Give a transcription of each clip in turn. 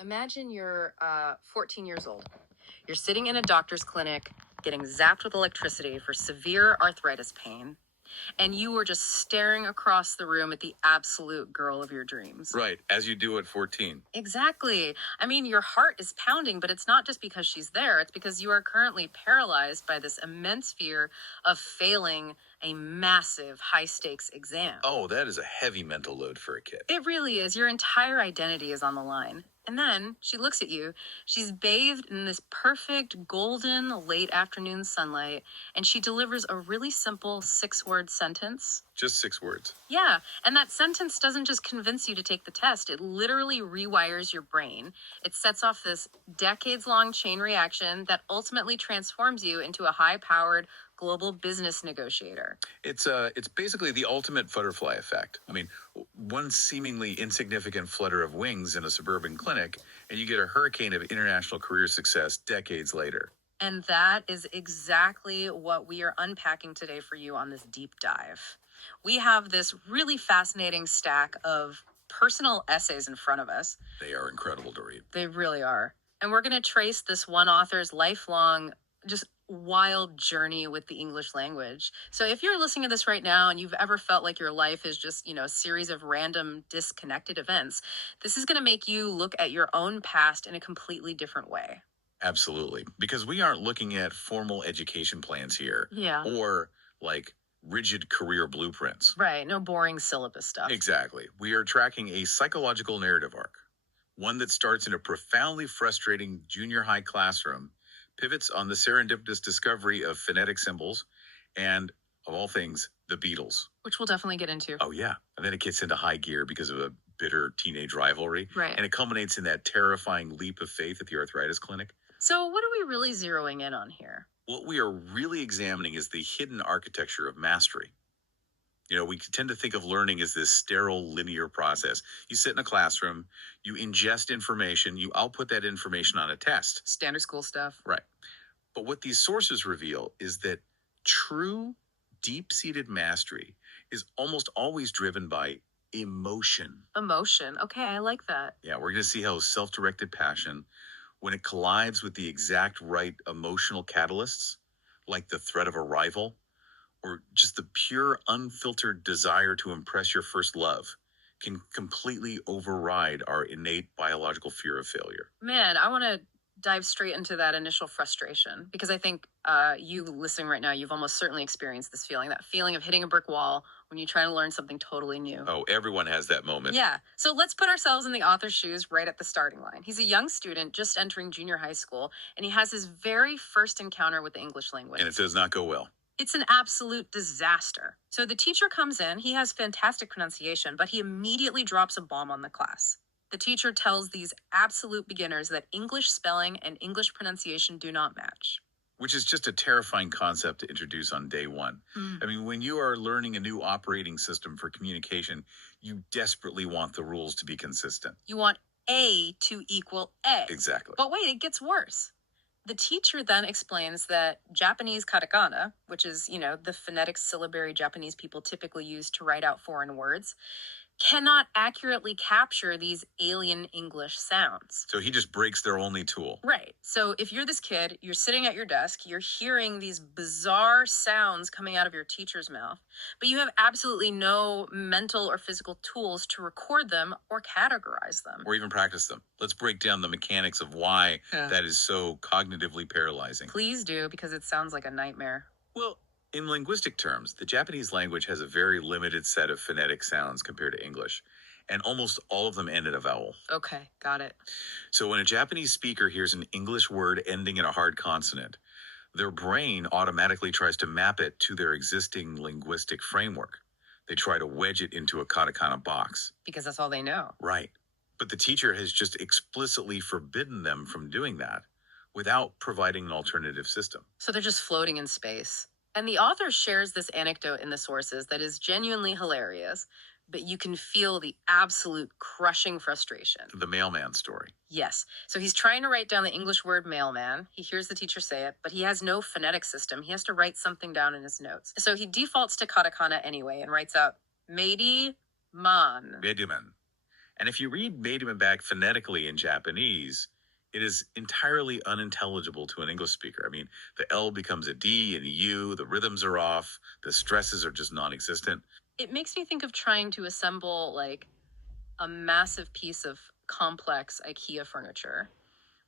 Imagine you're 14 years old. You're sitting in a doctor's clinic getting zapped with electricity for severe arthritis pain, and you were just staring across the room at the absolute girl of your dreams. Right, as you do at 14. Exactly. I mean, your heart is pounding, but it's not just because she's there. It's because you are currently paralyzed by this immense fear of failing a massive high stakes exam. Oh, that is a heavy mental load for a kid. It really is. Your entire identity is on the line. And then she looks at you. She's bathed in this perfect golden late afternoon sunlight, and she delivers a really simple 6-word sentence. Just 6 words. Yeah, and that sentence doesn't just convince you to take the test. It literally rewires your brain. It sets off this decades-long chain reaction that ultimately transforms you into a high-powered global business negotiator. It's basically the ultimate butterfly effect. I mean, one seemingly insignificant flutter of wings in a suburban clinic, and you get a hurricane of international career success decades later. And that is exactly what we are unpacking today for you on this deep dive. We have this really fascinating stack of personal essays in front of us. They are incredible to read. They really are. And we're going to trace this one author's lifelong, just wild journey with the English language. So if you're listening to this right now and you've ever felt like your life is just, a series of random disconnected events, this is going to make you look at your own past in a completely different way. Absolutely. Because we aren't looking at formal education plans here. Yeah. Or like rigid career blueprints. Right. No boring syllabus stuff. Exactly. We are tracking a psychological narrative arc. One that starts in a profoundly frustrating junior high classroom, pivots on the serendipitous discovery of phonetic symbols, and, of all things, the Beatles. Which we'll definitely get into. Oh, yeah. And then it gets into high gear because of a bitter teenage rivalry. Right. And it culminates in that terrifying leap of faith at the arthritis clinic. So what are we really zeroing in on here? What we are really examining is the hidden architecture of mastery. We tend to think of learning as this sterile, linear process. You sit in a classroom, you ingest information, you output that information on a test. Standard school stuff. Right. But what these sources reveal is that true, deep-seated mastery is almost always driven by emotion. Emotion. Okay, I like that. Yeah, we're going to see how self-directed passion, when it collides with the exact right emotional catalysts, like the threat of a rival, or just the pure, unfiltered desire to impress your first love, can completely override our innate biological fear of failure. Man, I want to dive straight into that initial frustration, because I think you listening right now, you've almost certainly experienced this feeling, that feeling of hitting a brick wall when you try to learn something totally new. Oh, everyone has that moment. Yeah. So let's put ourselves in the author's shoes right at the starting line. He's a young student just entering junior high school, and he has his very first encounter with the English language. And it does not go well. It's an absolute disaster. So the teacher comes in, he has fantastic pronunciation, but he immediately drops a bomb on the class. The teacher tells these absolute beginners that English spelling and English pronunciation do not match. Which is just a terrifying concept to introduce on day one. I mean, when you are learning a new operating system for communication, you desperately want the rules to be consistent. You want A to equal A. Exactly. But wait, it gets worse. The teacher then explains that Japanese katakana, which is, the phonetic syllabary Japanese people typically use to write out foreign words, cannot accurately capture these alien English sounds. So he just breaks their only tool. Right. So if you're this kid, you're sitting at your desk, you're hearing these bizarre sounds coming out of your teacher's mouth, but you have absolutely no mental or physical tools to record them or categorize them. Or even practice them. Let's break down the mechanics of why that is so cognitively paralyzing. Please do, because it sounds like a nightmare. Well, in linguistic terms, the Japanese language has a very limited set of phonetic sounds compared to English, and almost all of them end in a vowel. Okay, got it. So when a Japanese speaker hears an English word ending in a hard consonant, their brain automatically tries to map it to their existing linguistic framework. They try to wedge it into a katakana box. Because that's all they know. Right. But the teacher has just explicitly forbidden them from doing that without providing an alternative system. So they're just floating in space. And the author shares this anecdote in the sources that is genuinely hilarious, but you can feel the absolute crushing frustration. The mailman story. Yes. So he's trying to write down the English word mailman. He hears the teacher say it, but he has no phonetic system. He has to write something down in his notes. So he defaults to katakana anyway and writes out Meidi man. Mediman. And if you read Maidman back phonetically in Japanese, it is entirely unintelligible to an English speaker. I mean, the L becomes a D and a U, the rhythms are off, the stresses are just non existent. It makes me think of trying to assemble like a massive piece of complex IKEA furniture.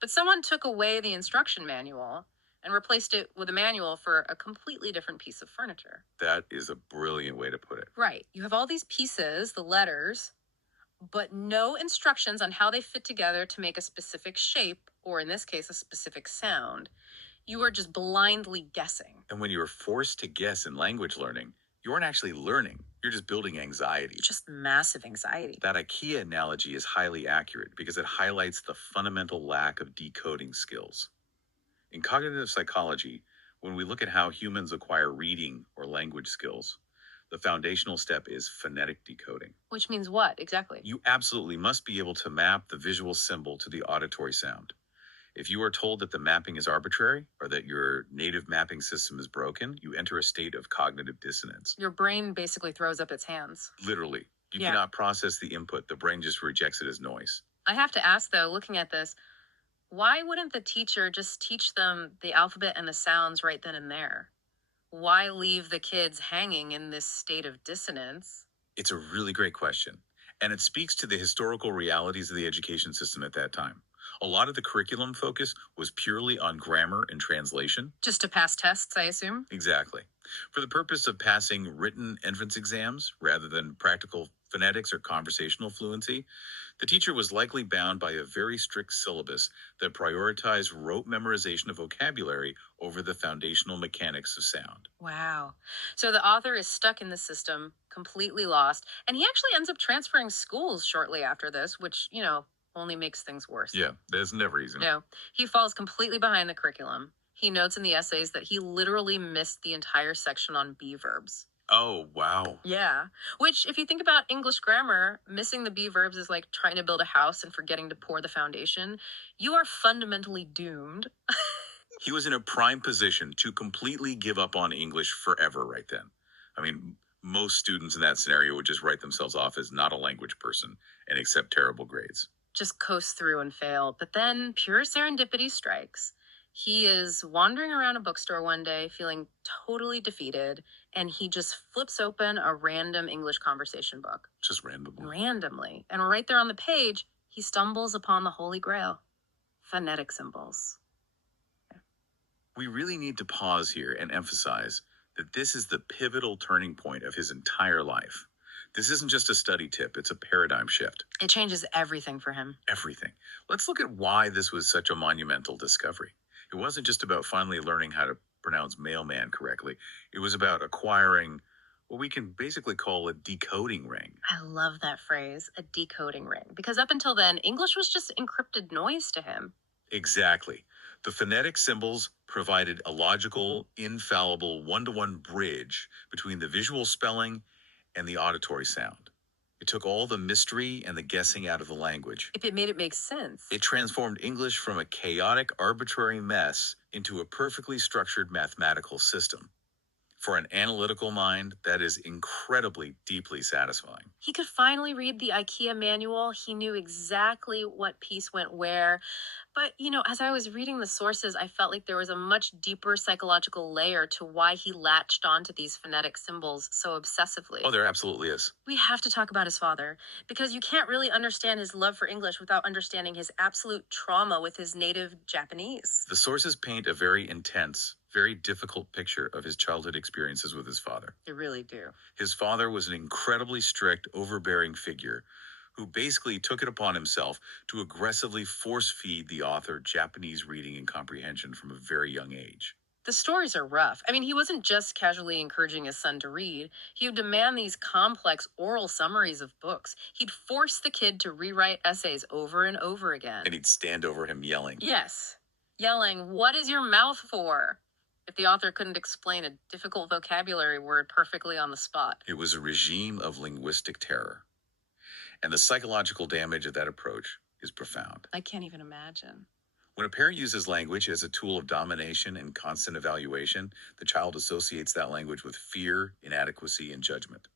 But someone took away the instruction manual and replaced it with a manual for a completely different piece of furniture. That is a brilliant way to put it. Right. You have all these pieces, the letters, but no instructions on how they fit together to make a specific shape, or in this case, a specific sound. You are just blindly guessing. And when you're forced to guess in language learning, you aren't actually learning, you're just building anxiety. Just massive anxiety. That IKEA analogy is highly accurate because it highlights the fundamental lack of decoding skills. In cognitive psychology, when we look at how humans acquire reading or language skills, the foundational step is phonetic decoding. Which means what exactly? You absolutely must be able to map the visual symbol to the auditory sound. If you are told that the mapping is arbitrary or that your native mapping system is broken, you enter a state of cognitive dissonance. Your brain basically throws up its hands. Literally. You Yeah. cannot process the input. The brain just rejects it as noise. I have to ask though, looking at this, why wouldn't the teacher just teach them the alphabet and the sounds right then and there? Why leave the kids hanging in this state of dissonance? It's a really great question. And it speaks to the historical realities of the education system at that time. A lot of the curriculum focus was purely on grammar and translation. Just to pass tests, I assume? Exactly. For the purpose of passing written entrance exams rather than practical phonetics or conversational fluency, the teacher was likely bound by a very strict syllabus that prioritized rote memorization of vocabulary over the foundational mechanics of sound. Wow. So the author is stuck in the system, completely lost, and he actually ends up transferring schools shortly after this, which, only makes things worse. Yeah, that's never easy. No, he falls completely behind the curriculum. He notes in the essays that he literally missed the entire section on be verbs. Oh, wow. Yeah. Which, if you think about English grammar, missing the be verbs is like trying to build a house and forgetting to pour the foundation. You are fundamentally doomed. He was in a prime position to completely give up on English forever right then. I mean, most students in that scenario would just write themselves off as not a language person and accept terrible grades. Just coast through and fail. But then pure serendipity strikes. He is wandering around a bookstore one day, feeling totally defeated, and he just flips open a random English conversation book. Just randomly. Randomly. And right there on the page, he stumbles upon the Holy Grail. Phonetic symbols. We really need to pause here and emphasize that this is the pivotal turning point of his entire life. This isn't just a study tip, it's a paradigm shift. It changes everything for him. Everything. Let's look at why this was such a monumental discovery. It wasn't just about finally learning how to pronounce mailman correctly. It was about acquiring what we can basically call a decoding ring. I love that phrase, a decoding ring, because up until then, English was just encrypted noise to him. Exactly. The phonetic symbols provided a logical, infallible, one-to-one bridge between the visual spelling and the auditory sound. It took all the mystery and the guessing out of the language. If it made it make sense. It transformed English from a chaotic, arbitrary mess into a perfectly structured mathematical system. For an analytical mind, that is incredibly deeply satisfying. He could finally read the IKEA manual. He knew exactly what piece went where. But, as I was reading the sources, I felt like there was a much deeper psychological layer to why he latched onto these phonetic symbols so obsessively. Oh, there absolutely is. We have to talk about his father, because you can't really understand his love for English without understanding his absolute trauma with his native Japanese. The sources paint a very intense, very difficult picture of his childhood experiences with his father. They really do. His father was an incredibly strict, overbearing figure who basically took it upon himself to aggressively force-feed the author Japanese reading and comprehension from a very young age. The stories are rough. I mean, he wasn't just casually encouraging his son to read. He would demand these complex oral summaries of books. He'd force the kid to rewrite essays over and over again. And he'd stand over him yelling. Yes. Yelling, "What is your mouth for?" if the author couldn't explain a difficult vocabulary word perfectly on the spot. It was a regime of linguistic terror. And the psychological damage of that approach is profound. I can't even imagine. When a parent uses language as a tool of domination and constant evaluation, the child associates that language with fear, inadequacy, and judgment.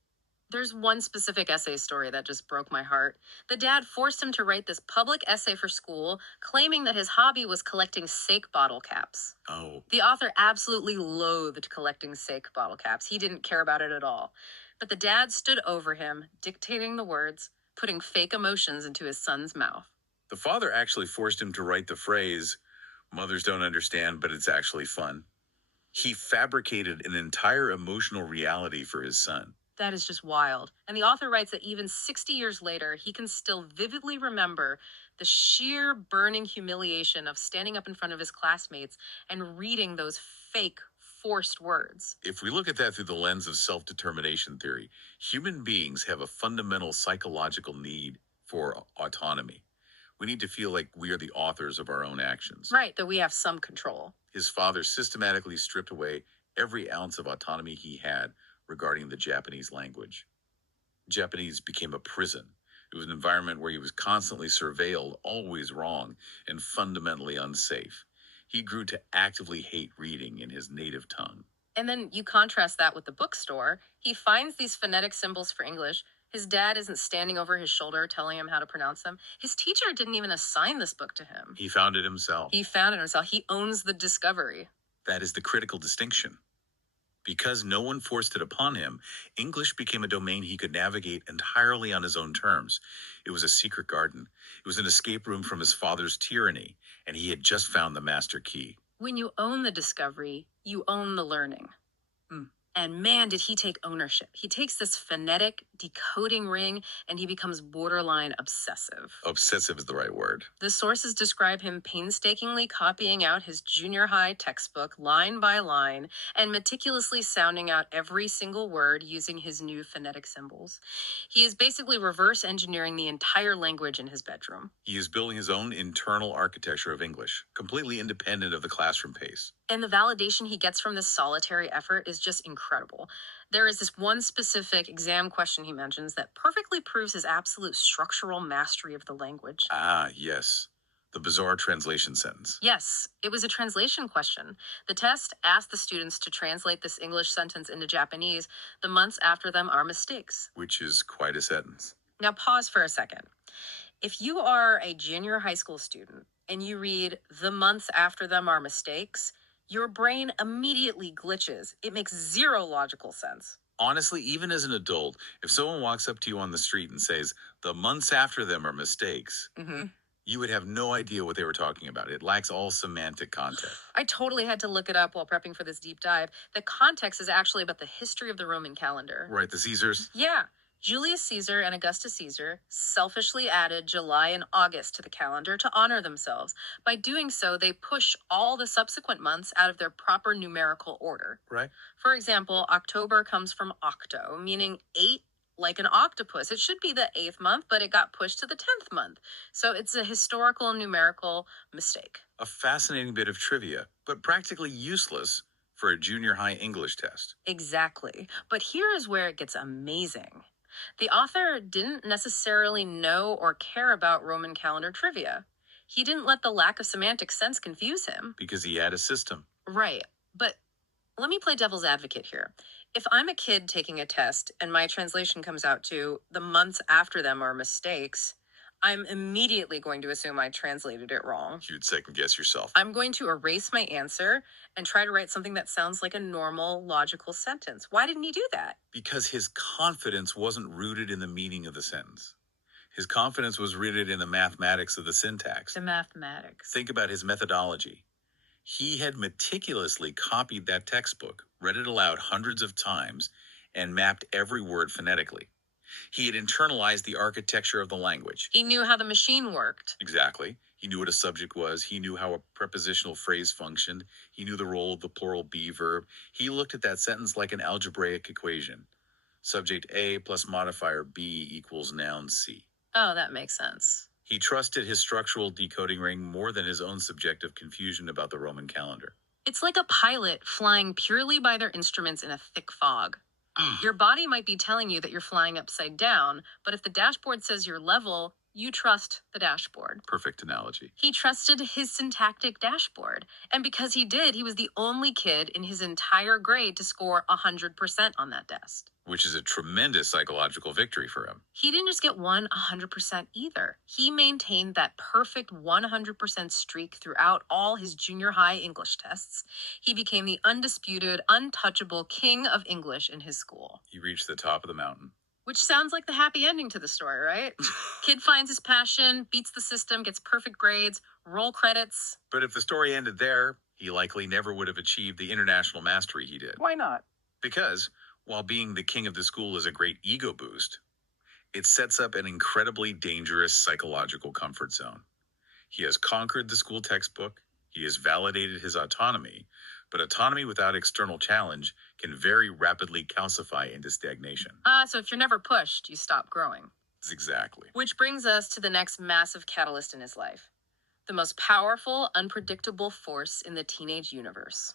There's one specific essay story that just broke my heart. The dad forced him to write this public essay for school, claiming that his hobby was collecting Sake bottle caps. Oh, The author absolutely loathed collecting Sake bottle caps. He didn't care about it at all. But the dad stood over him, dictating the words, putting fake emotions into his son's mouth. the father actually forced him to write the phrase, "Mothers don't understand, but it's actually fun." He fabricated an entire emotional reality for his son. That is just wild. And the author writes that even 60 years later, he can still vividly remember the sheer burning humiliation of standing up in front of his classmates and reading those fake, forced words. If we look at that through the lens of self determination theory, human beings have a fundamental psychological need for autonomy. We need to feel like we are the authors of our own actions. Right, that we have some control. His father systematically stripped away every ounce of autonomy he had regarding the Japanese language. Japanese became a prison. It was an environment where he was constantly surveilled, always wrong, and fundamentally unsafe. He grew to actively hate reading in his native tongue. And then you contrast that with the bookstore. He finds these phonetic symbols for English. His dad isn't standing over his shoulder telling him how to pronounce them. His teacher didn't even assign this book to him. He found it himself. He found it himself. He owns the discovery. That is the critical distinction. Because no one forced it upon him, English became a domain he could navigate entirely on his own terms. It was a secret garden. It was an escape room from his father's tyranny, and he had just found the master key. When you own the discovery, you own the learning. And man, did he take ownership. He takes this phonetic decoding ring and he becomes borderline obsessive. Obsessive is the right word. The sources describe him painstakingly copying out his junior high textbook line by line and meticulously sounding out every single word using his new phonetic symbols. He is basically reverse engineering the entire language in his bedroom. He is building his own internal architecture of English, completely independent of the classroom pace. And the validation he gets from this solitary effort is just incredible. There is this one specific exam question he mentions that perfectly proves his absolute structural mastery of the language. Ah, yes. The bizarre translation sentence. Yes, it was a translation question. The test asked the students to translate this English sentence into Japanese. The months after them are mistakes. Which is quite a sentence. Now, pause for a second. If you are a junior high school student and you read "the months after them are mistakes," your brain immediately glitches. It makes zero logical sense. Honestly, even as an adult, if someone walks up to you on the street and says, "the months after them are mistakes," you would have no idea what they were talking about. It lacks all semantic content. I totally had to look it up while prepping for this deep dive. The context is actually about the history of the Roman calendar. Right, the Caesars? Yeah. Julius Caesar and Augustus Caesar selfishly added July and August to the calendar to honor themselves. By doing so, they push all the subsequent months out of their proper numerical order. Right. For example, October comes from octo, meaning 8, like an octopus. It should be the 8th month, but it got pushed to the 10th month. So it's a historical numerical mistake. A fascinating bit of trivia, but practically useless for a junior high English test. Exactly. But here is where it gets amazing. The author didn't necessarily know or care about Roman calendar trivia. He didn't let the lack of semantic sense confuse him. Because he had a system. Right. But let me play devil's advocate here. If I'm a kid taking a test and my translation comes out to "the months after them are mistakes," I'm immediately going to assume I translated it wrong. You'd second guess yourself. I'm going to erase my answer and try to write something that sounds like a normal, logical sentence. Why didn't he do that? Because his confidence wasn't rooted in the meaning of the sentence. His confidence was rooted in the mathematics of the syntax. The mathematics. Think about his methodology. He had meticulously copied that textbook, read it aloud hundreds of times, and mapped every word phonetically. He had internalized the architecture of the language. He knew how the machine worked. Exactly. He knew what a subject was. He knew how a prepositional phrase functioned. He knew the role of the plural be verb. He looked at that sentence like an algebraic equation. Subject A plus modifier B equals noun C. Oh, that makes sense. He trusted his structural decoding ring more than his own subjective confusion about the Roman calendar. It's like a pilot flying purely by their instruments in a thick fog. Your body might be telling you that you're flying upside down, but if the dashboard says you're level, You trust the dashboard. Perfect analogy. He trusted his syntactic dashboard. And because he did, he was the only kid in his entire grade to score 100% on that test. Which is a tremendous psychological victory for him. He didn't just get 100% either. He maintained that perfect 100% streak throughout all his junior high English tests. He became the undisputed, untouchable king of English in his school. He reached the top of the mountain. Which sounds like the happy ending to the story, right? Kid finds his passion, beats the system, gets perfect grades, roll credits. But if the story ended there, he likely never would have achieved the international mastery he did. Why not? Because, while being the king of the school is a great ego boost, it sets up an incredibly dangerous psychological comfort zone. He has conquered the school textbook, he has validated his autonomy, but autonomy without external challenge can very rapidly calcify into stagnation. So if you're never pushed, you stop growing. Exactly. Which brings us to the next massive catalyst in his life. The most powerful, unpredictable force in the teenage universe.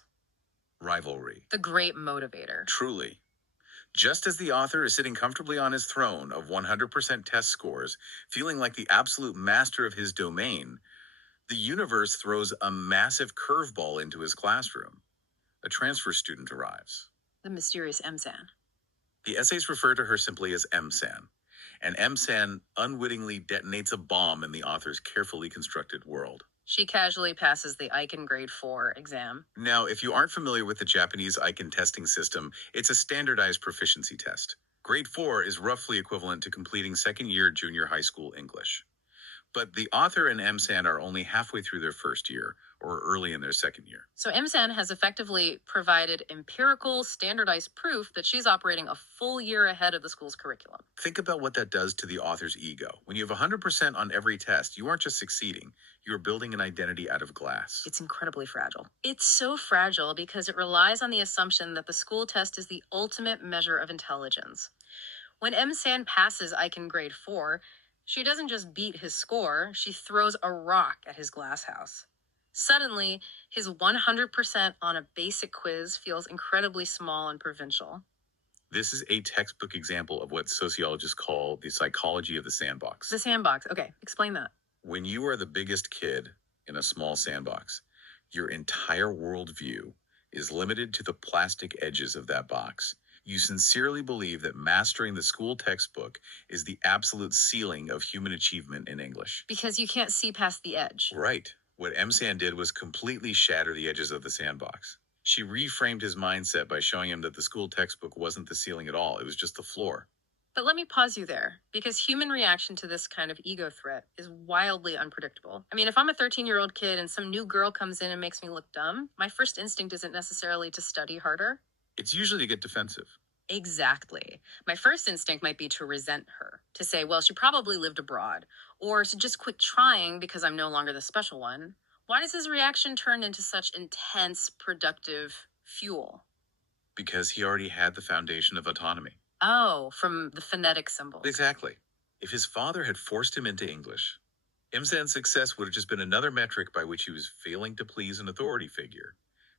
Rivalry. The great motivator. Truly. Just as the author is sitting comfortably on his throne of 100% test scores, feeling like the absolute master of his domain, the universe throws a massive curveball into his classroom. A transfer student arrives. The mysterious M-San. The essays refer to her simply as M-San, and M-San unwittingly detonates a bomb in the author's carefully constructed world. She casually passes the Eichen Grade 4 exam. Now, if you aren't familiar with the Japanese Eichen testing system, it's a standardized proficiency test. Grade 4 is roughly equivalent to completing second-year junior high school English. But the author and M-San are only halfway through their first year, or early in their second year. So M-San has effectively provided empirical, standardized proof that she's operating a full year ahead of the school's curriculum. Think about what that does to the author's ego. When you have 100% on every test, you aren't just succeeding, you're building an identity out of glass. It's incredibly fragile. It's so fragile because it relies on the assumption that the school test is the ultimate measure of intelligence. When M-San passes Eichen Grade 4, she doesn't just beat his score, she throws a rock at his glass house. Suddenly, his 100% on a basic quiz feels incredibly small and provincial. This is a textbook example of what sociologists call the psychology of the sandbox. The sandbox. Okay, explain that. When you are the biggest kid in a small sandbox, your entire worldview is limited to the plastic edges of that box. You sincerely believe that mastering the school textbook is the absolute ceiling of human achievement in English. Because you can't see past the edge. Right. What M-San did was completely shatter the edges of the sandbox. She reframed his mindset by showing him that the school textbook wasn't the ceiling at all. It was just the floor. But let me pause you there, because human reaction to this kind of ego threat is wildly unpredictable. I mean, if I'm a 13-year-old kid and some new girl comes in and makes me look dumb, my first instinct isn't necessarily to study harder. It's usually to get defensive. Exactly. My first instinct might be to resent her, to say, well, she probably lived abroad, or to just quit trying because I'm no longer the special one. Why does his reaction turn into such intense, productive fuel? Because he already had the foundation of autonomy. Oh, from the phonetic symbols. Exactly. If his father had forced him into English, M-San's success would have just been another metric by which he was failing to please an authority figure.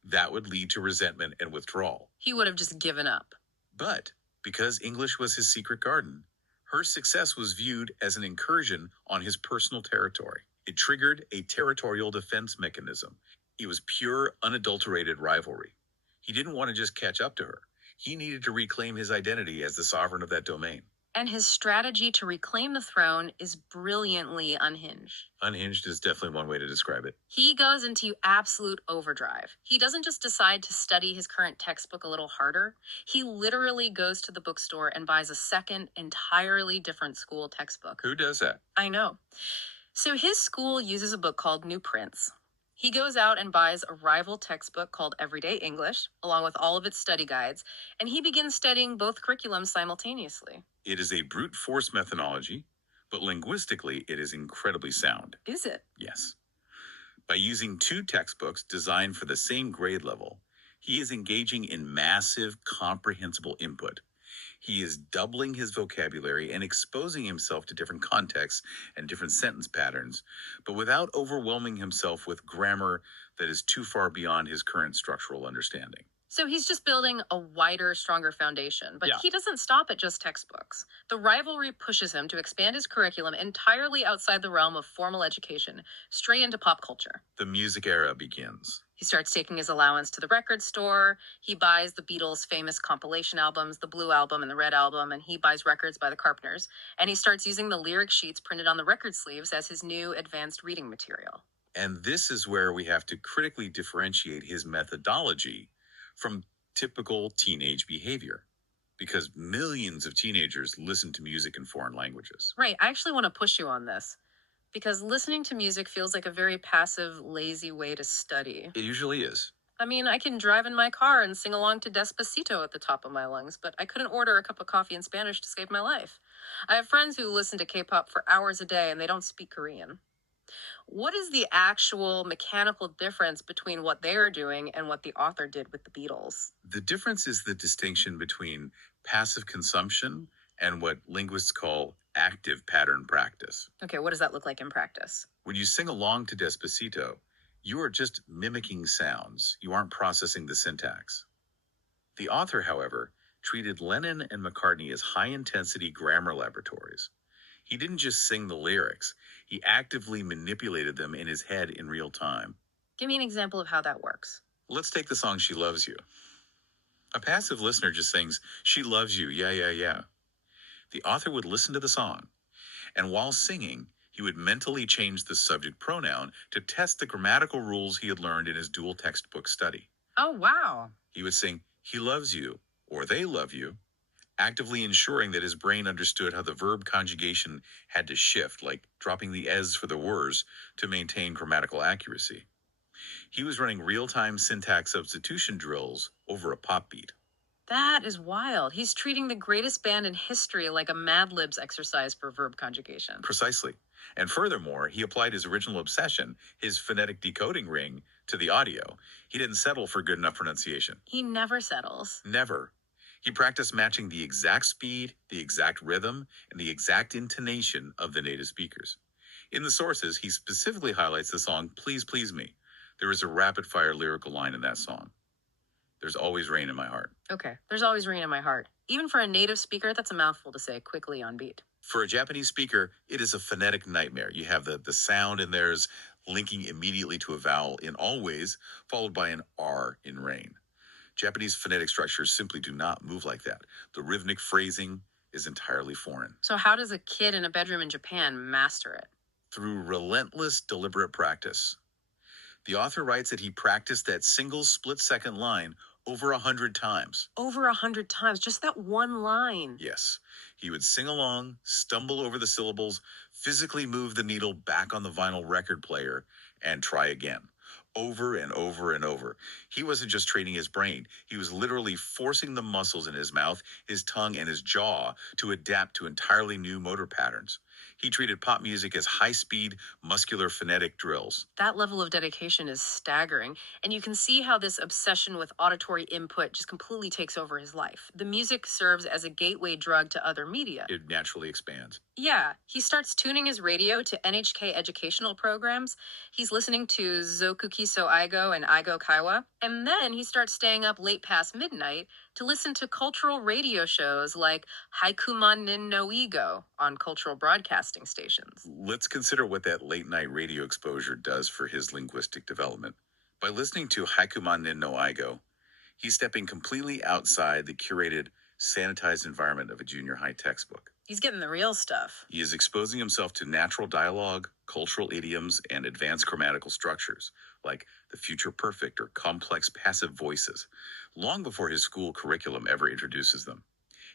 That would lead to resentment and withdrawal. He would have just given up. But because English was his secret garden, her success was viewed as an incursion on his personal territory. It triggered a territorial defense mechanism. It was pure, unadulterated rivalry. He didn't want to just catch up to her. He needed to reclaim his identity as the sovereign of that domain. And his strategy to reclaim the throne is brilliantly unhinged. Unhinged is definitely one way to describe it. He goes into absolute overdrive. He doesn't just decide to study his current textbook a little harder. He literally goes to the bookstore and buys a second, entirely different school textbook. Who does that? I know. So his school uses a book called New Prince. He goes out and buys a rival textbook called Everyday English, along with all of its study guides, and he begins studying both curriculums simultaneously. It is a brute force methodology, but linguistically it is incredibly sound. Is it? Yes. By using two textbooks designed for the same grade level, he is engaging in massive, comprehensible input. He is doubling his vocabulary and exposing himself to different contexts and different sentence patterns, but without overwhelming himself with grammar that is too far beyond his current structural understanding. So he's just building a wider, stronger foundation, but Yeah. he doesn't stop at just textbooks. The rivalry pushes him to expand his curriculum entirely outside the realm of formal education, straight into pop culture. The music era begins. He starts taking his allowance to the record store. He buys the Beatles' famous compilation albums, the Blue Album and the Red Album, and he buys records by the Carpenters. And he starts using the lyric sheets printed on the record sleeves as his new advanced reading material. And this is where we have to critically differentiate his methodology from typical teenage behavior, because millions of teenagers listen to music in foreign languages. Right, I actually want to push you on this because listening to music feels like a very passive, lazy way to study. It usually is. I mean, I can drive in my car and sing along to Despacito at the top of my lungs, but I couldn't order a cup of coffee in Spanish to save my life. I have friends who listen to K-pop for hours a day and they don't speak Korean. What is the actual mechanical difference between what they're doing and what the author did with the Beatles? The difference is the distinction between passive consumption and what linguists call active pattern practice. Okay, what does that look like in practice? When you sing along to Despacito, you are just mimicking sounds. You aren't processing the syntax. The author, however, treated Lennon and McCartney as high-intensity grammar laboratories. He didn't just sing the lyrics, he actively manipulated them in his head in real time. Give me an example of how that works. Let's take the song She Loves You. A passive listener just sings, "She loves you, yeah, yeah, yeah." The author would listen to the song, and while singing, he would mentally change the subject pronoun to test the grammatical rules he had learned in his dual textbook study. Oh, wow. He would sing, "He loves you," or "They love you," actively ensuring that his brain understood how the verb conjugation had to shift, like dropping the "es" for the "wers" to maintain grammatical accuracy. He was running real-time syntax substitution drills over a pop beat. That is wild. He's treating the greatest band in history like a Mad Libs exercise for verb conjugation. Precisely. And furthermore, he applied his original obsession, his phonetic decoding ring, to the audio. He didn't settle for good enough pronunciation. He never settles. Never. He practiced matching the exact speed, the exact rhythm, and the exact intonation of the native speakers. In the sources, he specifically highlights the song Please Please Me. There is a rapid-fire lyrical line in that song. There's always rain in my heart. Okay, there's always rain in my heart. Even for a native speaker, that's a mouthful to say quickly on beat. For a Japanese speaker, it is a phonetic nightmare. You have the sound in theirs linking immediately to a vowel in always, followed by an R in rain. Japanese phonetic structures simply do not move like that. The rhythmic phrasing is entirely foreign. So how does a kid in a bedroom in Japan master it? Through relentless, deliberate practice. The author writes that he practiced that single split-second line over 100 times. Over 100 times, just that one line. Yes, he would sing along, stumble over the syllables, physically move the needle back on the vinyl record player, and try again. Over and over and over. He wasn't just training his brain. He was literally forcing the muscles in his mouth, his tongue, and his jaw to adapt to entirely new motor patterns. He treated pop music as high-speed, muscular phonetic drills. That level of dedication is staggering, and you can see how this obsession with auditory input just completely takes over his life. The music serves as a gateway drug to other media. It naturally expands. Yeah, he starts tuning his radio to NHK educational programs. He's listening to Zokukiso Aigo and Aigo Kaiwa. And then he starts staying up late past midnight to listen to cultural radio shows like Haikuman nin no Igo on cultural broadcasting stations. Let's consider what that late-night radio exposure does for his linguistic development. By listening to Haikuman nin no Aigo, he's stepping completely outside the curated, sanitized environment of a junior high textbook. He's getting the real stuff. He is exposing himself to natural dialogue, cultural idioms, and advanced grammatical structures, like the future perfect or complex passive voices, long before his school curriculum ever introduces them.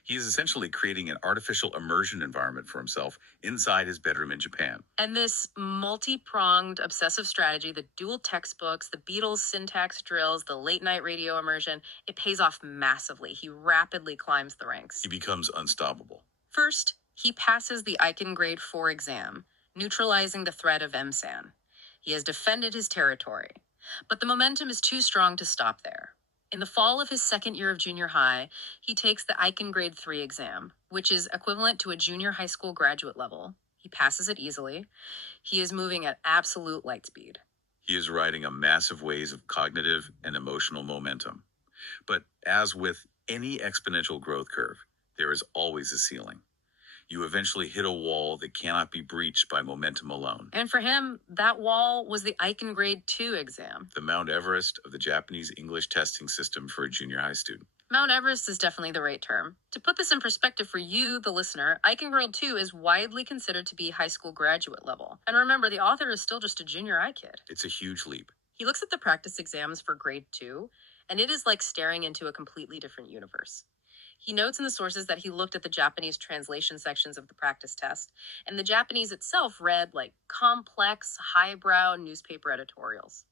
He is essentially creating an artificial immersion environment for himself inside his bedroom in Japan. And this multi-pronged obsessive strategy, the dual textbooks, the Beatles syntax drills, the late-night radio immersion, it pays off massively. He rapidly climbs the ranks. He becomes unstoppable. First, he passes the Eichen Grade 4 exam, neutralizing the threat of MSAN. He has defended his territory, but the momentum is too strong to stop there. In the fall of his second year of junior high, he takes the Eichen Grade 3 exam, which is equivalent to a junior high school graduate level. He passes it easily. He is moving at absolute light speed. He is riding a massive wave of cognitive and emotional momentum. But as with any exponential growth curve, there is always a ceiling. You eventually hit a wall that cannot be breached by momentum alone. And for him, that wall was the Eichen Grade 2 exam. The Mount Everest of the Japanese English testing system for a junior high student. Mount Everest is definitely the right term. To put this in perspective for you, the listener, Eichen Grade 2 is widely considered to be high school graduate level. And remember, the author is still just a junior high kid. It's a huge leap. He looks at the practice exams for Grade 2, and it is like staring into a completely different universe. He notes in the sources that he looked at the Japanese translation sections of the practice test, and the Japanese itself read like complex, highbrow newspaper editorials.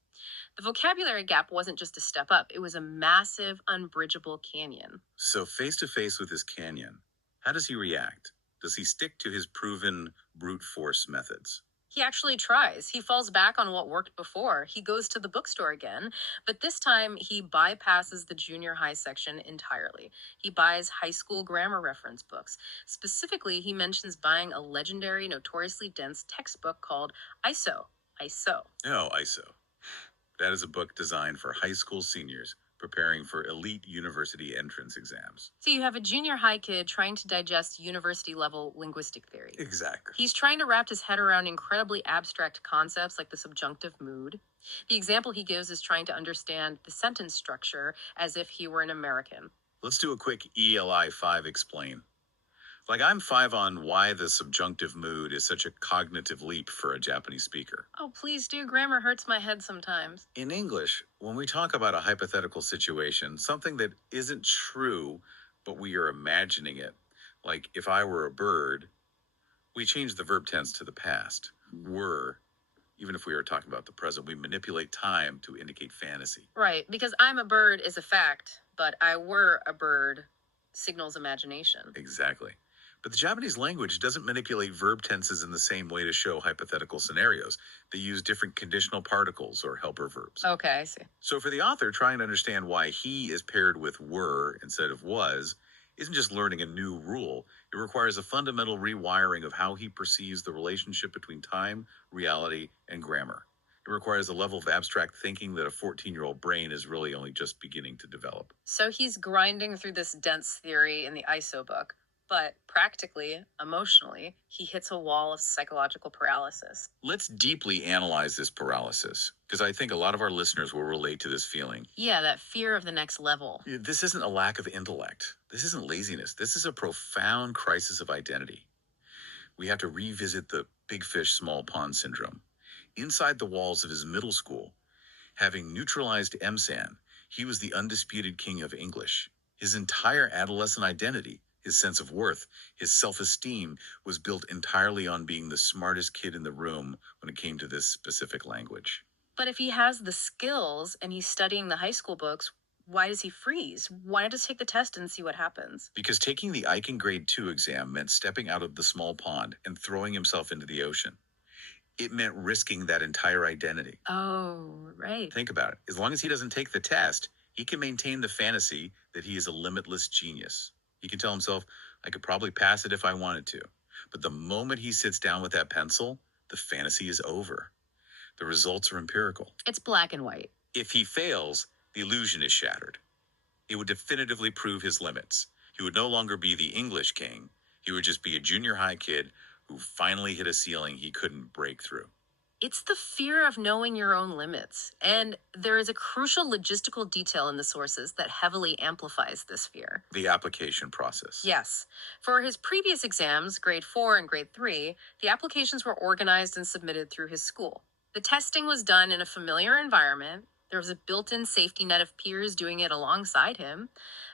The vocabulary gap wasn't just a step up, it was a massive, unbridgeable canyon. So, face to face with his canyon, how does he react? Does he stick to his proven brute force methods? He actually tries. He falls back on what worked before. He goes to the bookstore again, but this time he bypasses the junior high section entirely. He buys high school grammar reference books. Specifically, he mentions buying a legendary, notoriously dense textbook called ISO. ISO. No, ISO. That is a book designed for high school seniors preparing for elite university entrance exams. So you have a junior high kid trying to digest university level linguistic theory. Exactly. He's trying to wrap his head around incredibly abstract concepts like the subjunctive mood. The example he gives is trying to understand the sentence structure as if he were an American. Let's do a quick ELI 5 explain. Like, I'm 5 on why the subjunctive mood is such a cognitive leap for a Japanese speaker. Oh, please do. Grammar hurts my head sometimes. In English, when we talk about a hypothetical situation, something that isn't true, but we are imagining it, like if I were a bird, we change the verb tense to the past. Were, even if we are talking about the present, we manipulate time to indicate fantasy. Right, because I'm a bird is a fact, but I were a bird signals imagination. Exactly. But the Japanese language doesn't manipulate verb tenses in the same way to show hypothetical scenarios. They use different conditional particles or helper verbs. Okay, I see. So for the author, trying to understand why he is paired with were instead of was isn't just learning a new rule. It requires a fundamental rewiring of how he perceives the relationship between time, reality, and grammar. It requires a level of abstract thinking that a 14-year-old brain is really only just beginning to develop. So he's grinding through this dense theory in the ISO book. But practically, emotionally, he hits a wall of psychological paralysis. Let's deeply analyze this paralysis, because I think a lot of our listeners will relate to this feeling. Yeah, that fear of the next level. This isn't a lack of intellect. This isn't laziness. This is a profound crisis of identity. We have to revisit the big fish, small pond syndrome. Inside the walls of his middle school, having neutralized MSAN, he was the undisputed king of English. His entire adolescent identity, his sense of worth, his self-esteem was built entirely on being the smartest kid in the room when it came to this specific language. But if he has the skills and he's studying the high school books, why does he freeze? Why not just take the test and see what happens? Because taking the Eichen Grade 2 exam meant stepping out of the small pond and throwing himself into the ocean. It meant risking that entire identity. Oh, right. Think about it. As long as he doesn't take the test, he can maintain the fantasy that he is a limitless genius. He can tell himself, I could probably pass it if I wanted to. But the moment he sits down with that pencil, the fantasy is over. The results are empirical. It's black and white. If he fails, the illusion is shattered. It would definitively prove his limits. He would no longer be the English king. He would just be a junior high kid who finally hit a ceiling he couldn't break through. It's the fear of knowing your own limits. And there is a crucial logistical detail in the sources that heavily amplifies this fear. The application process. Yes. For his previous exams, grade 4 and grade 3, the applications were organized and submitted through his school. The testing was done in a familiar environment. There was a built-in safety net of peers doing it alongside him.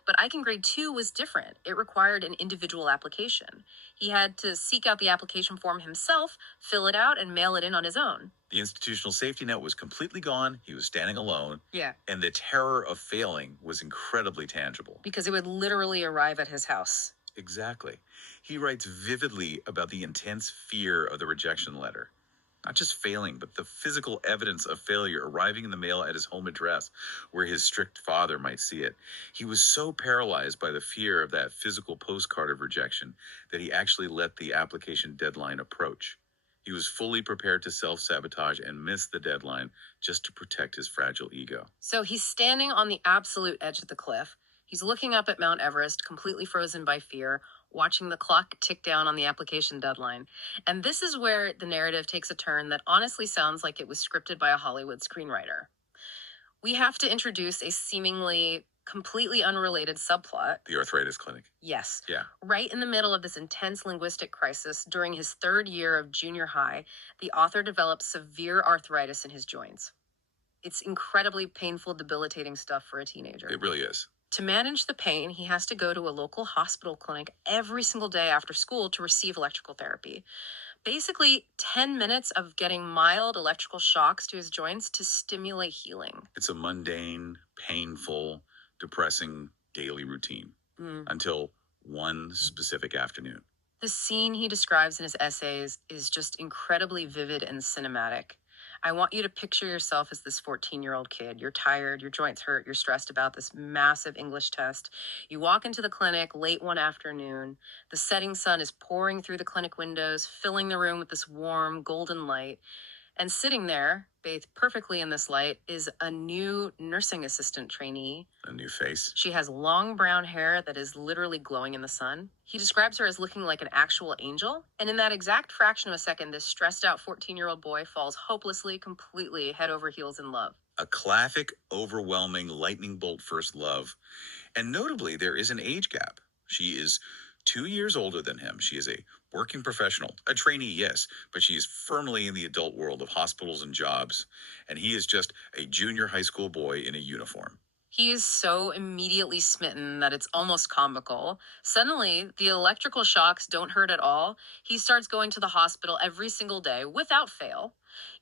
But Eichen Grade 2 was different. It required an individual application. He had to seek out the application form himself, fill it out, and mail it in on his own. The institutional safety net was completely gone. He was standing alone. Yeah. And the terror of failing was incredibly tangible. Because it would literally arrive at his house. Exactly. He writes vividly about the intense fear of the rejection letter. Not just failing, but the physical evidence of failure arriving in the mail at his home address, where his strict father might see it. He was so paralyzed by the fear of that physical postcard of rejection that he actually let the application deadline approach. He was fully prepared to self sabotage and miss the deadline just to protect his fragile ego. So he's standing on the absolute edge of the cliff. He's looking up at Mount Everest, completely frozen by fear, watching the clock tick down on the application deadline. And this is where the narrative takes a turn that honestly sounds like it was scripted by a Hollywood screenwriter. We have to introduce a seemingly completely unrelated subplot. The arthritis clinic. Yes. Yeah. Right in the middle of this intense linguistic crisis, during his third year of junior high, the author develops severe arthritis in his joints. It's incredibly painful, debilitating stuff for a teenager. It really is. To manage the pain, he has to go to a local hospital clinic every single day after school to receive electrical therapy. Basically, 10 minutes of getting mild electrical shocks to his joints to stimulate healing. It's a mundane, painful, depressing daily routine until one specific afternoon. The scene he describes in his essays is just incredibly vivid and cinematic. I want you to picture yourself as this 14-year-old kid. You're tired, your joints hurt, you're stressed about this massive English test. You walk into the clinic late one afternoon. The setting sun is pouring through the clinic windows, filling the room with this warm, golden light. And sitting there, bathed perfectly in this light, is a new nursing assistant trainee. A new face. She has long brown hair that is literally glowing in the sun. He describes her as looking like an actual angel. And in that exact fraction of a second, this stressed out 14-year-old boy falls hopelessly, completely head over heels in love. A classic, overwhelming, lightning bolt first love. And notably, there is an age gap. She is 2 years older than him. She is a working professional, a trainee, yes, but she is firmly in the adult world of hospitals and jobs. And he is just a junior high school boy in a uniform. He is so immediately smitten that it's almost comical. Suddenly, the electrical shocks don't hurt at all. He starts going to the hospital every single day without fail.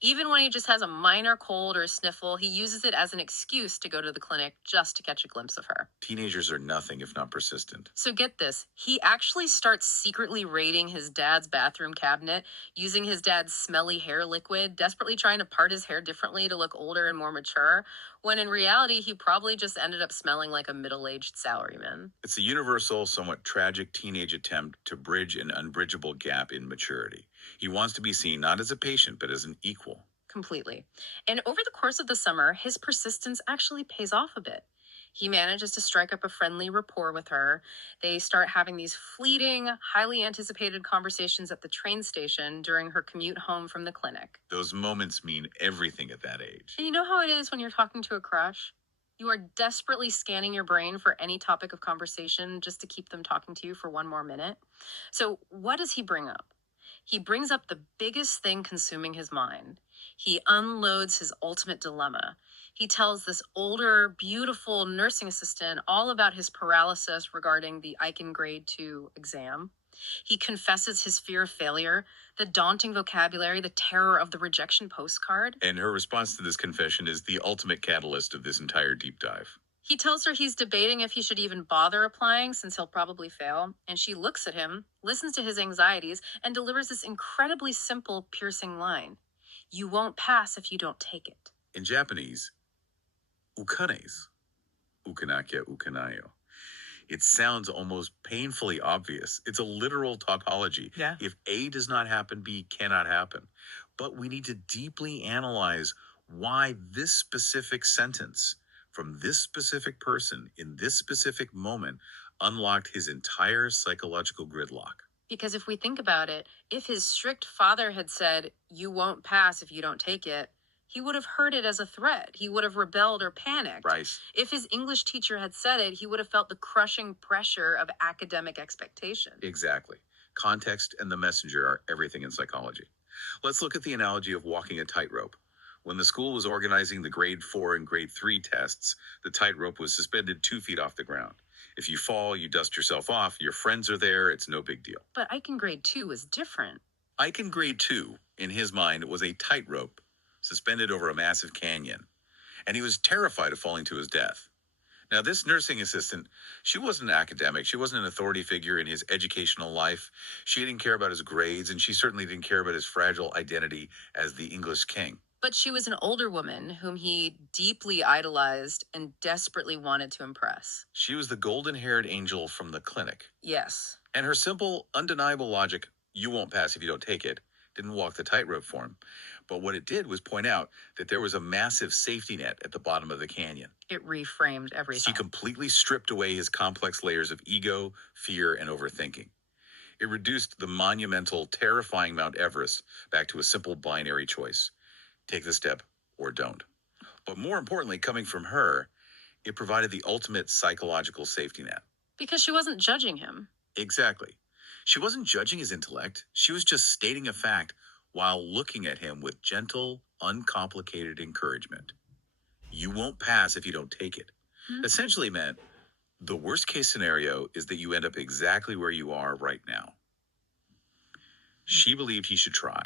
Even when he just has a minor cold or a sniffle, he uses it as an excuse to go to the clinic just to catch a glimpse of her. Teenagers are nothing if not persistent. So get this, he actually starts secretly raiding his dad's bathroom cabinet, using his dad's smelly hair liquid, desperately trying to part his hair differently to look older and more mature, when in reality, he probably just ended up smelling like a middle-aged salaryman. It's a universal, somewhat tragic teenage attempt to bridge an unbridgeable gap in maturity. He wants to be seen not as a patient, but as an equal. Completely. And over the course of the summer, his persistence actually pays off a bit. He manages to strike up a friendly rapport with her. They start having these fleeting, highly anticipated conversations at the train station during her commute home from the clinic. Those moments mean everything at that age. And you know how it is when you're talking to a crush? You are desperately scanning your brain for any topic of conversation just to keep them talking to you for one more minute. So what does he bring up? He brings up the biggest thing consuming his mind. He unloads his ultimate dilemma. He tells this older, beautiful nursing assistant all about his paralysis regarding the Eichen Grade 2 exam. He confesses his fear of failure, the daunting vocabulary, the terror of the rejection postcard. And her response to this confession is the ultimate catalyst of this entire deep dive. He tells her he's debating if he should even bother applying since he'll probably fail. And she looks at him, listens to his anxieties, and delivers this incredibly simple, piercing line. You won't pass if you don't take it. In Japanese, ukanes, ukanakia ukanayo. It sounds almost painfully obvious. It's a literal tautology. Yeah. If A does not happen, B cannot happen. But we need to deeply analyze why this specific sentence from this specific person in this specific moment unlocked his entire psychological gridlock. Because if we think about it, if his strict father had said, you won't pass if you don't take it, he would have heard it as a threat. He would have rebelled or panicked. Right. If his English teacher had said it, he would have felt the crushing pressure of academic expectation. Exactly. Context and the messenger are everything in psychology. Let's look at the analogy of walking a tightrope. When the school was organizing the grade 4 and grade 3 tests, the tightrope was suspended 2 feet off the ground. If you fall, you dust yourself off, your friends are there, it's no big deal. But Eichen Grade 2 was different. Eichen Grade 2, in his mind, was a tightrope suspended over a massive canyon, and he was terrified of falling to his death. Now, this nursing assistant, she wasn't an academic. She wasn't an authority figure in his educational life. She didn't care about his grades, and she certainly didn't care about his fragile identity as the English king. But she was an older woman whom he deeply idolized and desperately wanted to impress. She was the golden-haired angel from the clinic. Yes. And her simple, undeniable logic, you won't pass if you don't take it, didn't walk the tightrope for him. But what it did was point out that there was a massive safety net at the bottom of the canyon. It reframed She everything. completely stripped away his complex layers of ego, fear, and overthinking. It reduced the monumental, terrifying Mount Everest back to a simple binary choice: take the step or don't. But more importantly, coming from her, it provided the ultimate psychological safety net. Because she wasn't judging him. Exactly. She wasn't judging his intellect, she was just stating a fact while looking at him with gentle, uncomplicated encouragement. You won't pass if you don't take it. Hmm. Essentially meant the worst case scenario is that you end up exactly where you are right now. She believed he should try.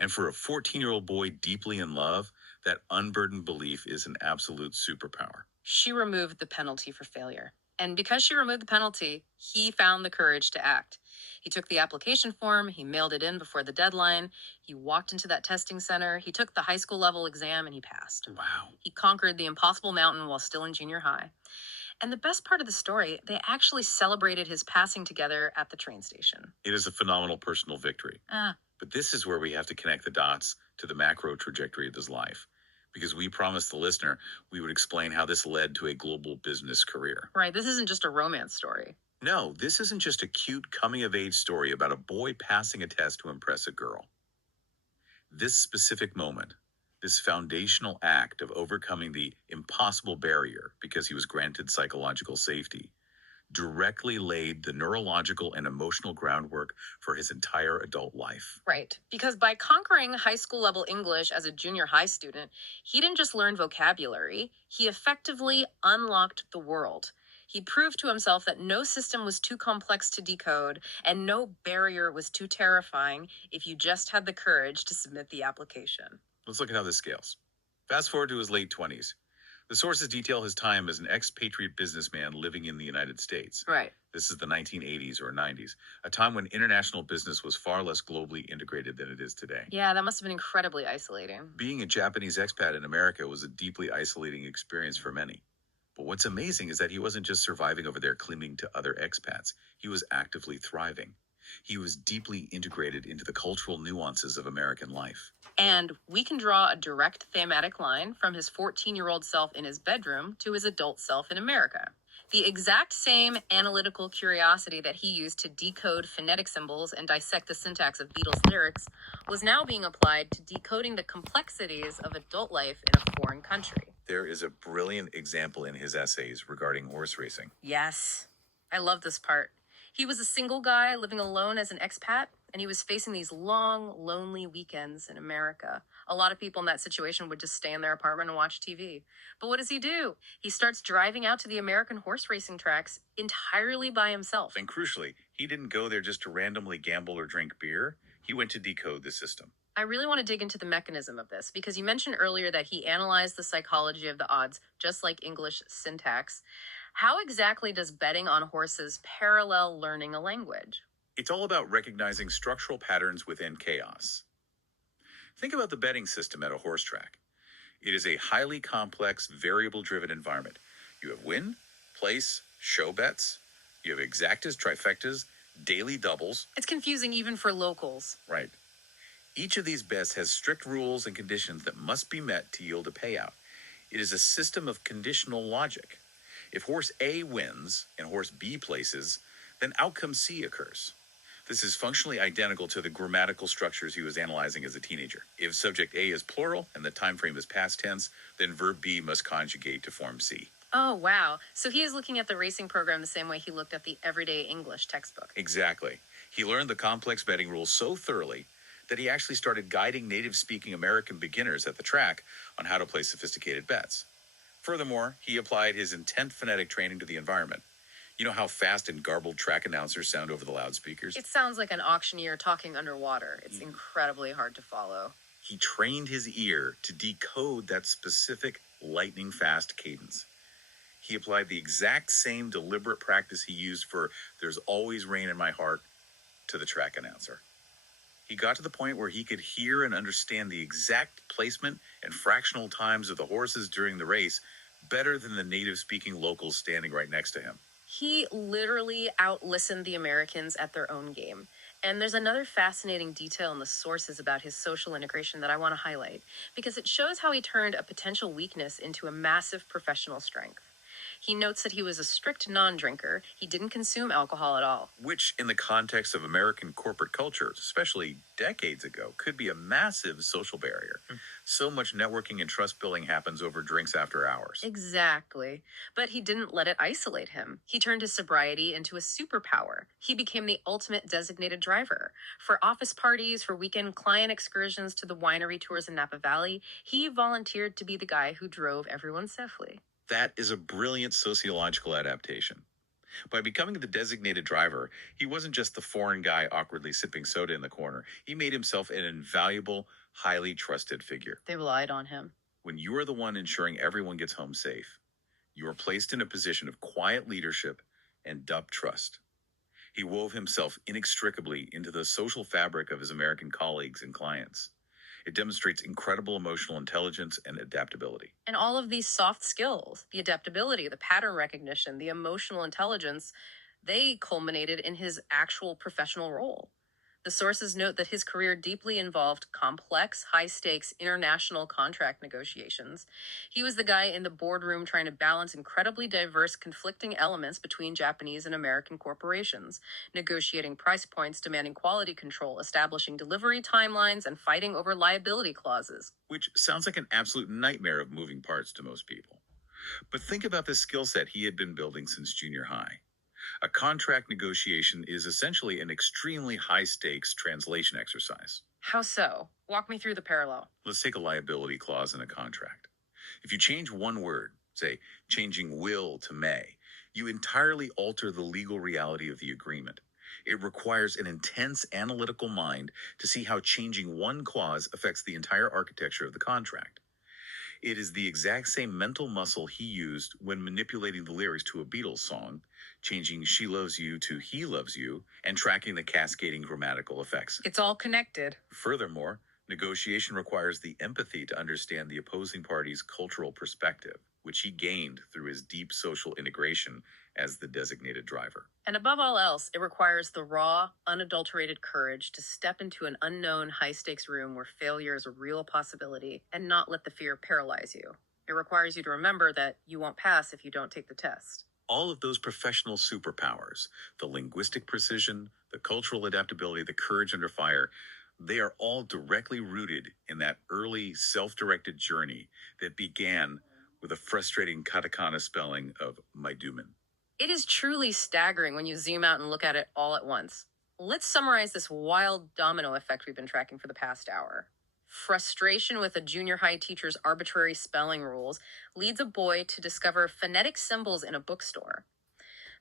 And for a 14-year-old boy deeply in love, that unburdened belief is an absolute superpower. She removed the penalty for failure. And because she removed the penalty, he found the courage to act. He took the application form, he mailed it in before the deadline, he walked into that testing center, he took the high school level exam, and he passed. Wow. He conquered the impossible mountain while still in junior high. And the best part of the story, they actually celebrated his passing together at the train station. It is a phenomenal personal victory. But this is where we have to connect the dots to the macro trajectory of his life, because we promised the listener we would explain how this led to a global business career. Right, this isn't just a romance story. No, this isn't just a cute coming-of-age story about a boy passing a test to impress a girl. This specific moment, this foundational act of overcoming the impossible barrier because he was granted psychological safety, directly laid the neurological and emotional groundwork for his entire adult life. Right, because by conquering high school level English as a junior high student, he didn't just learn vocabulary, he effectively unlocked the world. He proved to himself that no system was too complex to decode and no barrier was too terrifying if you just had the courage to submit the application. Let's look at how this scales. Fast forward to his late 20s. The sources detail his time as an expatriate businessman living in the United States. Right. This is the 1980s or 90s, a time when international business was far less globally integrated than it is today. Yeah, that must have been incredibly isolating. Being a Japanese expat in America was a deeply isolating experience for many. But what's amazing is that he wasn't just surviving over there clinging to other expats. He was actively thriving. He was deeply integrated into the cultural nuances of American life. And we can draw a direct thematic line from his 14-year-old self in his bedroom to his adult self in America. The exact same analytical curiosity that he used to decode phonetic symbols and dissect the syntax of Beatles lyrics was now being applied to decoding the complexities of adult life in a foreign country. There is a brilliant example in his essays regarding horse racing. Yes, I love this part. He was a single guy living alone as an expat, and he was facing these long, lonely weekends in America. A lot of people in that situation would just stay in their apartment and watch TV. But what does he do? He starts driving out to the American horse racing tracks entirely by himself. And crucially, he didn't go there just to randomly gamble or drink beer. He went to decode the system. I really want to dig into the mechanism of this because you mentioned earlier that he analyzed the psychology of the odds, just like English syntax. How exactly does betting on horses parallel learning a language? It's all about recognizing structural patterns within chaos. Think about the betting system at a horse track. It is a highly complex, variable-driven environment. You have win, place, show bets. You have exactas, trifectas, daily doubles. It's confusing even for locals. Right. Each of these bets has strict rules and conditions that must be met to yield a payout. It is a system of conditional logic. If horse A wins and horse B places, then outcome C occurs. This is functionally identical to the grammatical structures he was analyzing as a teenager. If subject A is plural and the time frame is past tense, then verb B must conjugate to form C. Oh, wow. So he is looking at the racing program the same way he looked at the everyday English textbook. Exactly. He learned the complex betting rules so thoroughly that he actually started guiding native-speaking American beginners at the track on how to play sophisticated bets. Furthermore, he applied his intense phonetic training to the environment. You know how fast and garbled track announcers sound over the loudspeakers? It sounds like an auctioneer talking underwater. It's incredibly hard to follow. He trained his ear to decode that specific lightning-fast cadence. He applied the exact same deliberate practice he used for "There's Always Rain in My Heart" to the track announcer. He got to the point where he could hear and understand the exact placement and fractional times of the horses during the race better than the native-speaking locals standing right next to him. He literally out-listened the Americans at their own game. And there's another fascinating detail in the sources about his social integration that I want to highlight because it shows how he turned a potential weakness into a massive professional strength. He notes that he was a strict non drinker, he didn't consume alcohol at all. Which, in the context of American corporate culture, especially decades ago, could be a massive social barrier. So much networking and trust building happens over drinks after hours. Exactly. But he didn't let it isolate him. He turned his sobriety into a superpower. He became the ultimate designated driver. For office parties, for weekend client excursions to the winery tours in Napa Valley, he volunteered to be the guy who drove everyone safely. That is a brilliant sociological adaptation. By becoming the designated driver, he wasn't just the foreign guy awkwardly sipping soda in the corner. He made himself an invaluable, highly trusted figure. They relied on him. When you are the one ensuring everyone gets home safe, you are placed in a position of quiet leadership and dubbed trust. He wove himself inextricably into the social fabric of his American colleagues and clients. It demonstrates incredible emotional intelligence and adaptability. And all of these soft skills, the adaptability, the pattern recognition, the emotional intelligence, they culminated in his actual professional role. The sources note that his career deeply involved complex, high stakes international contract negotiations. He was the guy in the boardroom trying to balance incredibly diverse, conflicting elements between Japanese and American corporations, negotiating price points, demanding quality control, establishing delivery timelines, and fighting over liability clauses. Which sounds like an absolute nightmare of moving parts to most people. But think about the skill set he had been building since junior high. A contract negotiation is essentially an extremely high stakes translation exercise. How so? Walk me through the parallel. Let's take a liability clause in a contract. If you change one word, say changing will to may, you entirely alter the legal reality of the agreement. It requires an intense analytical mind to see how changing one clause affects the entire architecture of the contract. It is the exact same mental muscle he used when manipulating the lyrics to a Beatles song, changing She Loves You to He Loves You, and tracking the cascading grammatical effects. It's all connected. Furthermore, negotiation requires the empathy to understand the opposing party's cultural perspective, which he gained through his deep social integration as the designated driver. And above all else, it requires the raw, unadulterated courage to step into an unknown, high stakes room where failure is a real possibility and not let the fear paralyze you. It requires you to remember that you won't pass if you don't take the test. All of those professional superpowers, the linguistic precision, the cultural adaptability, the courage under fire, they are all directly rooted in that early self-directed journey that began with a frustrating katakana spelling of Maidumen. It is truly staggering when you zoom out and look at it all at once. Let's summarize this wild domino effect we've been tracking for the past hour. Frustration with a junior high teacher's arbitrary spelling rules leads a boy to discover phonetic symbols in a bookstore.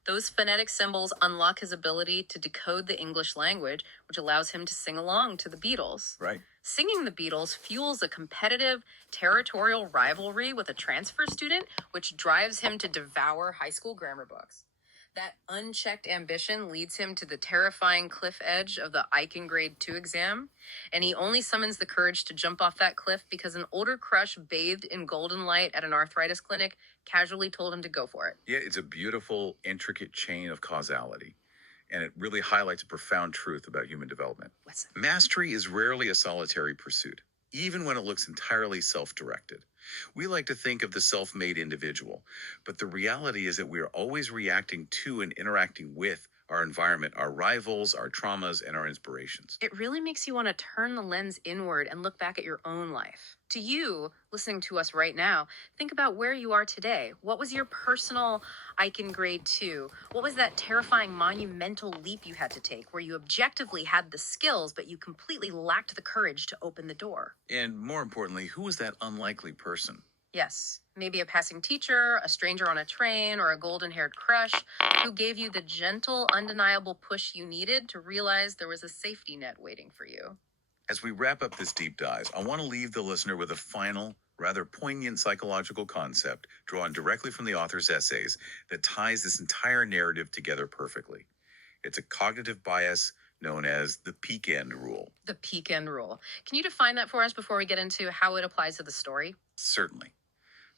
Those phonetic symbols unlock his ability to decode the English language, which allows him to sing along to the Beatles. Right. Singing the Beatles fuels a competitive, territorial rivalry with a transfer student, which drives him to devour high school grammar books. That unchecked ambition leads him to the terrifying cliff edge of the Eichen Grade 2 exam, and he only summons the courage to jump off that cliff because an older crush bathed in golden light at an arthritis clinic casually told him to go for it. Yeah, it's a beautiful, intricate chain of causality, and it really highlights a profound truth about human development. Listen. Mastery is rarely a solitary pursuit, even when it looks entirely self-directed. We like to think of the self-made individual, but the reality is that we are always reacting to and interacting with our environment, our rivals, our traumas, and our inspirations. It really makes you want to turn the lens inward and look back at your own life. To you, listening to us right now, think about where you are today. What was your personal Eichen Grade 2? What was that terrifying monumental leap you had to take where you objectively had the skills, but you completely lacked the courage to open the door? And more importantly, who was that unlikely person? Yes, maybe a passing teacher, a stranger on a train, or a golden-haired crush who gave you the gentle, undeniable push you needed to realize there was a safety net waiting for you. As we wrap up this deep dive, I want to leave the listener with a final, rather poignant psychological concept drawn directly from the author's essays that ties this entire narrative together perfectly. It's a cognitive bias known as the peak end rule. The peak end rule. Can you define that for us before we get into how it applies to the story? Certainly.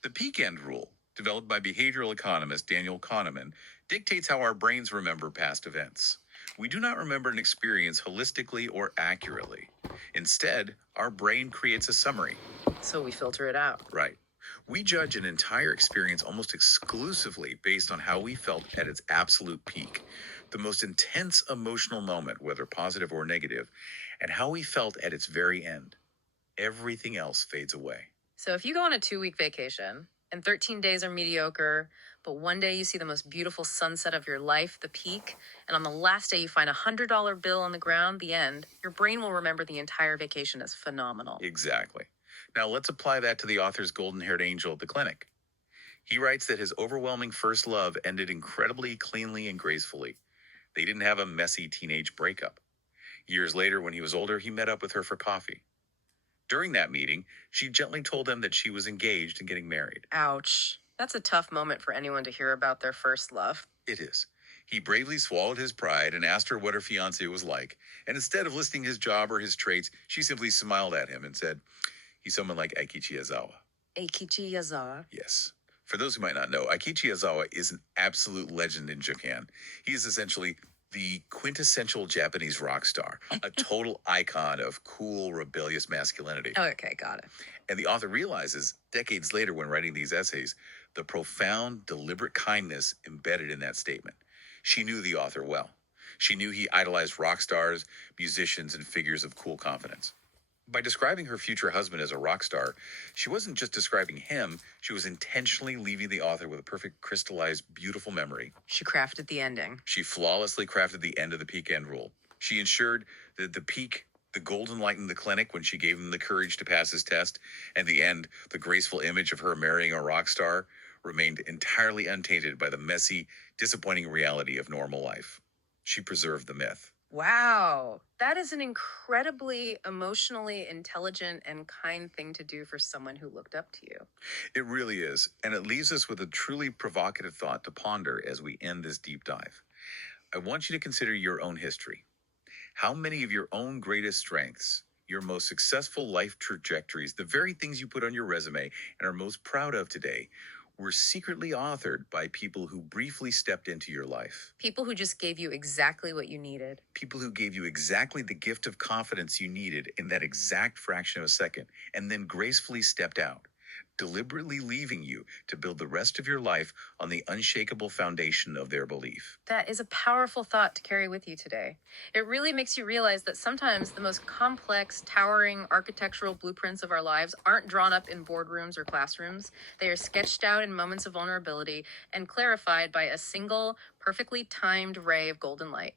The peak end rule, developed by behavioral economist Daniel Kahneman, dictates how our brains remember past events. We do not remember an experience holistically or accurately. Instead, our brain creates a summary. So we filter it out. Right. We judge an entire experience almost exclusively based on how we felt at its absolute peak, the most intense emotional moment, whether positive or negative, and how we felt at its very end. Everything else fades away. So if you go on a 2-week vacation and 13 days are mediocre, but one day you see the most beautiful sunset of your life, the peak, and on the last day you find a $100 bill on the ground, the end, your brain will remember the entire vacation as phenomenal. Exactly. Now let's apply that to the author's golden haired angel at the clinic. He writes that his overwhelming first love ended incredibly cleanly and gracefully. They didn't have a messy teenage breakup. Years later, when he was older, he met up with her for coffee. During that meeting, she gently told him that she was engaged and getting married. Ouch. That's a tough moment for anyone to hear about their first love. It is. He bravely swallowed his pride and asked her what her fiancé was like. And instead of listing his job or his traits, she simply smiled at him and said, "He's someone like Aikichi Azawa." Eikichi Yazawa. Yes. For those who might not know, Aikichi Azawa is an absolute legend in Japan. He is essentially the quintessential Japanese rock star, a total icon of cool, rebellious masculinity. Okay, got it. And the author realizes, decades later when writing these essays, the profound, deliberate kindness embedded in that statement. She knew the author well. She knew he idolized rock stars, musicians, and figures of cool confidence. By describing her future husband as a rock star, she wasn't just describing him, she was intentionally leaving the author with a perfect, crystallized, beautiful memory. She crafted the ending. She flawlessly crafted the end of the peak end rule. She ensured that the peak, the golden light in the clinic when she gave him the courage to pass his test, and the end, the graceful image of her marrying a rock star, remained entirely untainted by the messy, disappointing reality of normal life. She preserved the myth. Wow. That is an incredibly emotionally intelligent and kind thing to do for someone who looked up to you. It really is, and it leaves us with a truly provocative thought to ponder as we end this deep dive. I want you to consider your own history. How many of your own greatest strengths, your most successful life trajectories, the very things you put on your resume and are most proud of today, were secretly authored by people who briefly stepped into your life? People who just gave you exactly what you needed. People who gave you exactly the gift of confidence you needed in that exact fraction of a second, and then gracefully stepped out, deliberately leaving you to build the rest of your life on the unshakable foundation of their belief. That is a powerful thought to carry with you today. It really makes you realize that sometimes the most complex, towering architectural blueprints of our lives aren't drawn up in boardrooms or classrooms. They are sketched out in moments of vulnerability and clarified by a single, perfectly timed ray of golden light.